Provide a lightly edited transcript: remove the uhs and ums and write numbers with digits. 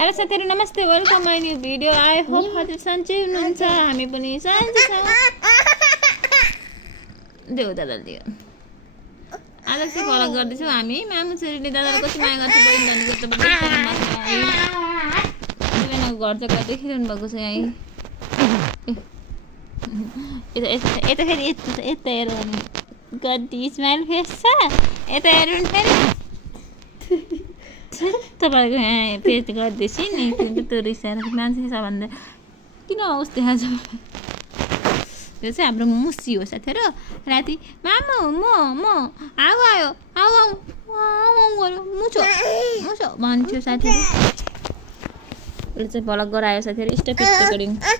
hello साथीहरु नमस्ते welcome my new video I hope हजुर सन्चै हुनुहुन्छ हामी पनि सन्चै छौं देऊ दादा दियो आज चाहिँ भ्लग गर्दैछौ हामी मामु छोरीले दादालाई कति माया गर्छ बहिनी भन्नुको त बहिनीको घर जग्गा देखिरहनु भएको छ यहाँ यता फेरि यता हेर कति स्माइल फेस छ यता हेर्नु फेरि तपाईको यहाँ पेज गर्दैछु नि त्यो रिसाएर मान्छे छ भन्दा किन उस देखाएको छ यो चाहिँ हाम्रो मुसी हो साथीहरु राति मामु म आऊ आयो आऊ आऊ आऊ गर्यो मुछो मुछो भन्थ्यो साथीहरु अहिले चाहिँ भ्लग गरायो साथीहरु स्टप रेकर्डिङ